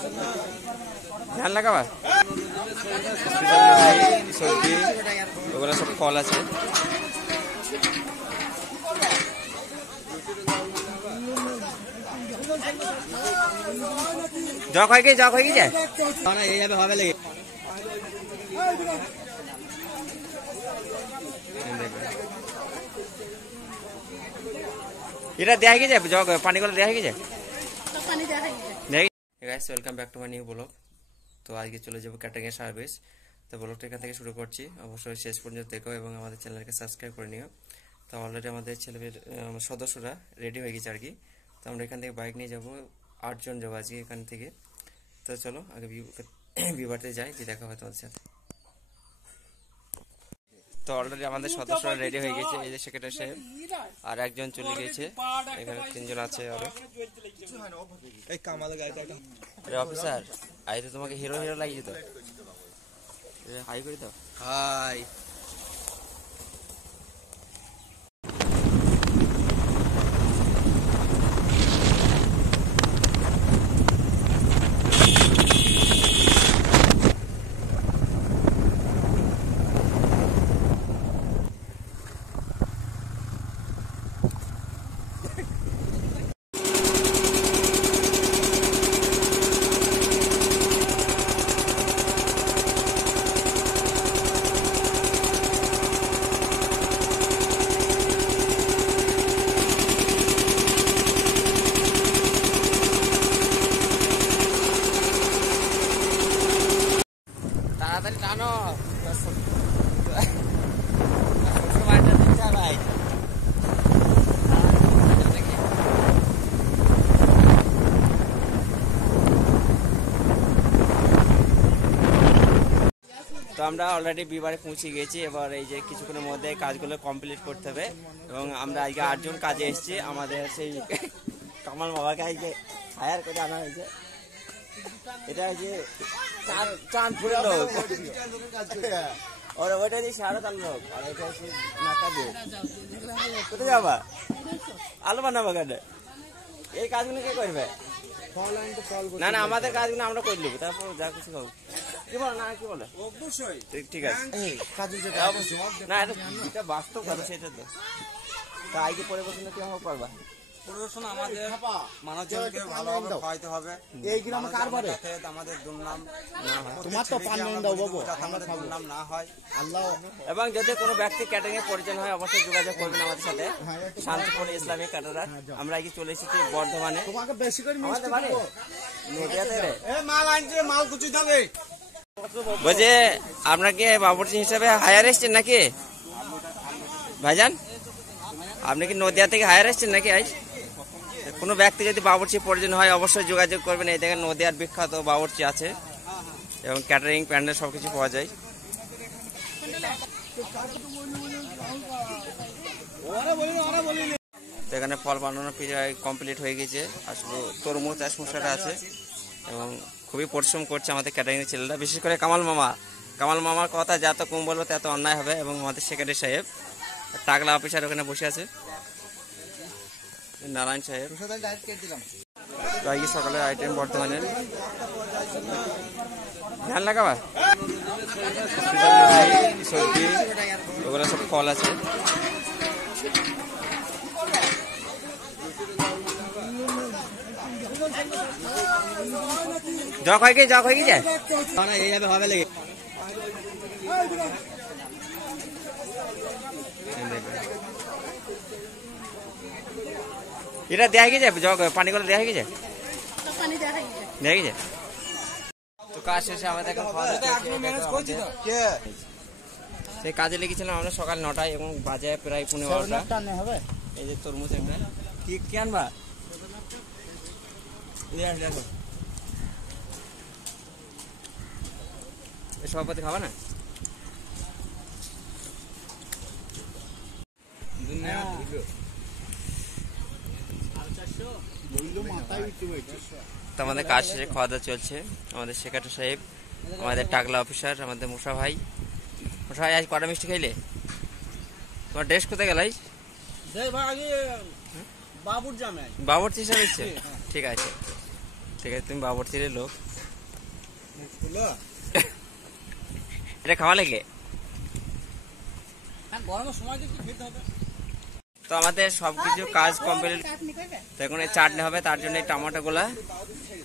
ध्यान लगावा सब्जी ওগুলো সব ফল আছে। জগ হয়ে গিয়ে না এইভাবে হবে লাগে। এটা দেয়া হয়ে যায় জগ পানিগুলো দেয়া হয়ে যায়। Guys welcome back to my new blog. তো আজকে চলে যাবো ক্যাটারিং সার্ভিস। তো ব্লগটা এখান থেকে শুরু করছি, অবশ্যই শেষ পর্যন্ত দেখো এবং আমাদের চ্যানেলকে সাবস্ক্রাইব করে নিও। তো অলরেডি আমাদের ছেলেমেয়ের সদস্যরা রেডি হয়ে গেছে আর কি। তো আমরা এখান থেকে বাইক নিয়ে যাবো, 8 জন যাবো আজকে এখান থেকে। তো চলো আগে বিবারতে যাই, যে দেখা হয় তোমাদের সাথে। তো অলরেডি আমাদের সদস্যরা রেডি হয়ে গেছে, এই যে সেক্রেটারি সাহেব আর একজন চলে গেছে, এখানে 3 জন আছে আরো। অফিসার আই তো তোমাকে হিরো হিরো লাগিয়েছে, তো হাই করে দাও। হাই টানো ভাই। তো আমরা অলরেডি বিবারে পৌঁছে গেছি, এবার এই যে কিছুক্ষণের মধ্যে কাজগুলো কমপ্লিট করতে হবে এবং আমরা আজকে 8 জন কাজে এসেছি। আমাদের সেই কামাল বাবাকে আজকে হায়ার করে আনা হয়েছে। এটা হচ্ছে চাঁদপুরের লোক, ওর ওইটা হচ্ছে শাহরতার লোক, আর এটা হচ্ছে নাকাদে। কোথায় যাবা? আলু বানাবো কেন? এই কাজগুলো কে করবে? না না, আমাদের কাজগুলো আমরা করে নেবো, তারপর যা কিছু খাবো। কি বলো না, কি বলে? ঠিক আছে না, এটা বাস্তব কথা, সেটা তো। তা আজকে পরিবর্তন কিভাবে পারবা? পরিবেশন আমাদের মানুষজনকে ভালোভাবে খাওয়াইতে হবে। এই গ্রামে কারবারে আমাদের দুর্নাম তোমার তো পান দাও বাবু, আমাদের দুর্নাম না হয় আল্লাহ। এবং যদি কোনো ব্যক্তি ক্যাটারিং এর প্রয়োজন হয় অবশ্যই যোগাযোগ করবেন আমাদের সাথে, শান্তিপুর ইসলামিক ক্যাটারার। আমরা আজকে চলে এসেছি বর্ধমানে। তোমাকে বেশি করে আমাদের বাড়ি নদিয়াতে রে। এই মাল আনছে, মাল কুচি যাবে। বলছে আপনাকে বাবুর্চি হিসেবে হায়ার এসেছেন নাকি ভাইজান? আপনি কি নদিয়া থেকে হায়ার এসেছেন নাকি? আজ কোনো ব্যক্তি যদি বাবুর্চি প্রয়োজন হয় অবশ্যই যোগাযোগ করবেন। এই দেখেন নদিয়ার বিখ্যাত বাবুর্চি আছে এবং ক্যাটারিং প্যান্ডেল সবকিছু পাওয়া যায়। তো এখানে ফল বানানো প্রায় কমপ্লিট হয়ে গেছে, আর শুধু তরমুজ আর শসাটা আছে এবং খুবই পরিশ্রম করছে আমাদের ক্যাটারিং ছেলেরা, বিশেষ করে কামাল মামার কথা যত কম বলবো তত অন্যায় হবে। এবং আমাদের সেক্রেটারি সাহেব টাকলা অফিসার ওখানে বসে আছে, নারায়ণ সাহেব। তো আজকে সকালের আইটেম বর্তমানে ধ্যান লাগাবা সবজি ওগুলো সব ফল আছে। জগ হয়ে গিয়ে যায় না এইভাবে হবে লাগে। এটা দেয়া হয়ে যায় জগ পানিগুলো দেয়া হয়ে যায়। তো কাজ শেষে আমাদের সেই কাজে লেগেছিলাম আমরা সকাল 9টায় এবং বাজে প্রায় 15টা। এই যে তরমুজ একটা কি আনবা? সভাপতি খাবা না? তো আমাদের কাজ শেষে খাওয়া দাওয়া চলছে। আমাদের সেক্রেটারি সাহেব, আমাদের টাকলা অফিসার, আমাদের মুসা ভাই। আজ কটা মিষ্টি খাইলে? তোমার ড্রেস কোথায় গেল? বাবুর্চি হিসাবে ঠিক আছে, তুমি বাবুর্চির লোক। এটা খাওয়া লাগে। তো আমাদের সবকিছু কাজ কমপ্লিট, তো এখন চাটনি হবে, তার জন্য টমেটো গুলা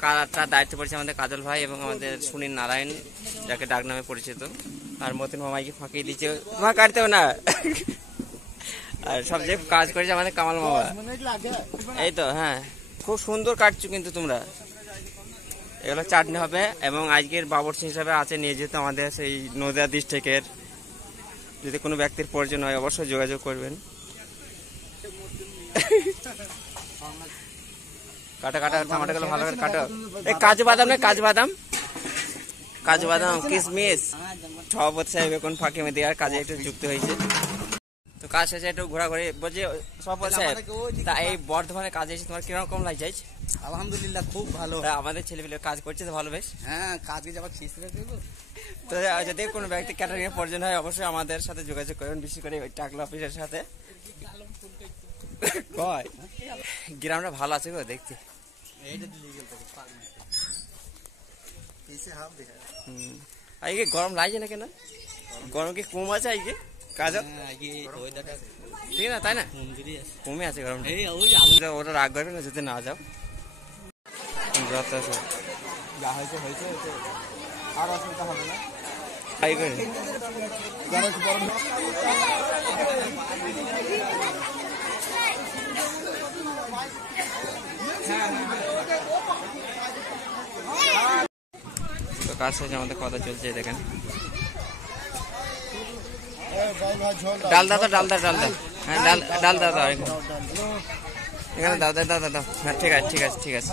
কাটার দায়িত্ব পড়েছে আমাদের কাজল ভাই এবং আমাদের সুনীল নারায়ণ, যাকে ডাক নামে পরিচিত। আর মতিন মামাইকে ফাঁকি দিচ্ছে, তোমার কাটতে হবে না। আর সবচেয়ে কাজ করেছে আমাদের কামাল মামা। এই তো হ্যাঁ, খুব সুন্দর কাটছো কিন্তু তোমরা। এগুলো চাটনি হবে এবং আজকের বাবরচি হিসাবে আছে নিয়ে যেহেতু আমাদের সেই নদিয়া ডিস্ট্রিক্টের। যদি কোনো ব্যক্তির প্রয়োজন হয় অবশ্যই যোগাযোগ করবেন। কাটা কাটা টমেটোগুলো ভালো করে কাটো। এই কাজু বাদাম না, কাজু বাদাম, কাজু বাদাম, কিশমিশ সভাপতি সাহেব এখন ফাঁকি মেয়ে দেওয়ার কাজে একটু যুক্ত হয়েছে। তো কাজ শেষে একটু ঘোরাঘুরি বলছি। সভাপতি সাহেব, তা এই বর্ধমানে কাজে এসে তোমার কিরকম লাগছে? আলহামদুলিল্লাহ খুব ভালো। আমাদের ছেলেপিলে কাজ করছে তো ভালো বেশ। হ্যাঁ, কাজে যাবার খিস্তি দেবো। তো যদি কোনো ব্যক্তি ক্যাটারিং এর প্রয়োজন হয় অবশ্যই আমাদের সাথে যোগাযোগ করবেন, বিশেষ করে ওই টাকলা অফিসের সাথে। গ্রামটা ভালো আছে গো দেখতে। আজকে গরম লাগছে না কেন? গরম কি কম আছে আজকে? কাজ ঠিক না, তাই না? কমে আছে গরম। ওটা রাগ করবে না যদি না যাও। যা হয়েছে হয়েছে, আর অসুবিধা হবে না। তো কাজ শেষে আমাদের কথা চলছে, দেখেন। ডাল দাও তো, ডাল দাও, ডাল দাও। হ্যাঁ, ডাল দাও দাও এখানে দাও দাও দাও দাও। হ্যাঁ ঠিক আছে ঠিক আছে ঠিক আছে।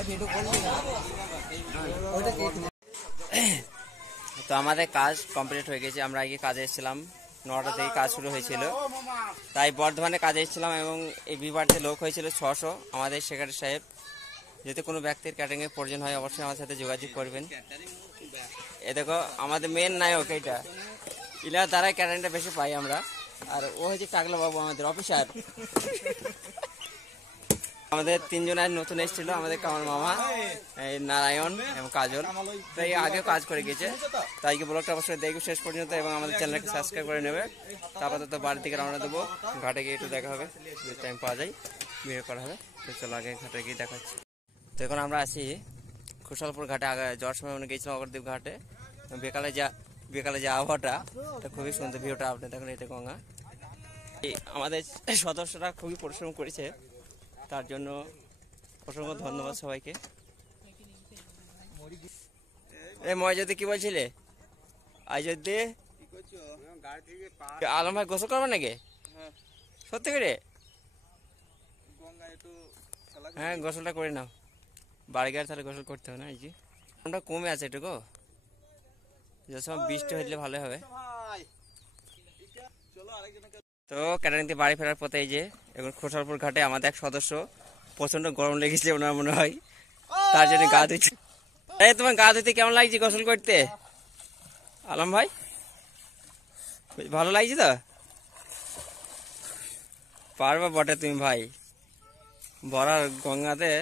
তো আমাদের কাজ কমপ্লিট হয়ে গেছে। আমরা আগে কাজে এসেছিলাম 9টা থেকে কাজ শুরু হয়েছিল, তাই বর্ধমানে কাজে এসেছিলাম এবং এই বিবারতে লোক হয়েছিল 600। আমাদের সেক্রেটারি সাহেব, যদি কোনো ব্যক্তির ক্যাটারিংয়ের প্রয়োজন হয় অবশ্যই আমার সাথে যোগাযোগ করবেন। এ দেখো আমাদের মেন নায়ক, এইটা ইলার দ্বারাই ক্যাটারিংটা বেশি পাই আমরা। আর ও হচ্ছে টাকলা বাবু, আমাদের অফিসার। আমাদের 3 জন নতুন এসেছিল, আমাদের কামাল মামা, এই নারায়ণ এবং কাজল। তাই আগেও কাজ করে গেছে। তাই কি ব্লগটা অবশ্যই দেখবে শেষ পর্যন্ত এবং আমাদের চ্যানেলকে সাবস্ক্রাইব করে নেবে। তারপর তো বাড়ির দিকে রওনা দেবো, ঘাটে গিয়ে একটু দেখা হবে, যদি টাইম পাওয়া যায় ভিডিও করা হবে। তো চলো আগে ঘাটে গিয়ে দেখাচ্ছি। তো এখন আমরা আছি খুশালপুর ঘাটে। আগে যাওয়ার সময় মনে গিয়েছিলাম অগরদ্বীপ ঘাটে। বিকালে যে আবহাওয়াটা খুবই সুন্দর, ভিউটা আপনি দেখুন, এটা গঙ্গা। আমাদের সদস্যরা খুবই পরিশ্রম করেছে, তার জন্য অসংখ্য ধন্যবাদ সবাইকে। এই ময়জাদি কি বলছিলে? আয়োধ্যে আলম ভাই গোসল করবে নাকি? সত্যি করে? হ্যাঁ, গোসলটা করে নাও। বাড়ি গেলে তাহলে গোসল করতে হবে না। এই যে আমরা কমে আছে এটুকু, যে সময় বৃষ্টি হইলে ভালো হবে। তো ক্যাটারিংতে বাড়ি ফেরার পথে এই যে এখন খোসালপুর ঘাটে আমাদের এক সদস্য প্রচন্ড গরম লেগেছে ওনার মনে হয়, তার জন্য গা ধুচ্ছে। এই তোমার গা ধুতে কেমন লাগছে গোসল করতে আলম ভাই? ভালো লাগছে তো? পারবা বটে তুমি ভাই, বড় গঙ্গাতে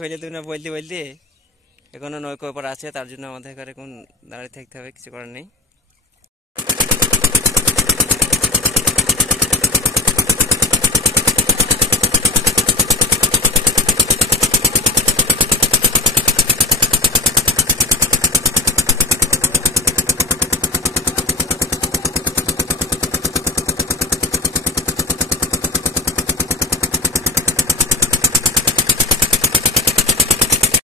হইলে তুমি না বলতে বলতে এখনো নৌকো ওপর আছে, তার জন্য আমাদের ঘরে এখন দাঁড়িয়ে থাকতে হবে, কিছু করার নেই।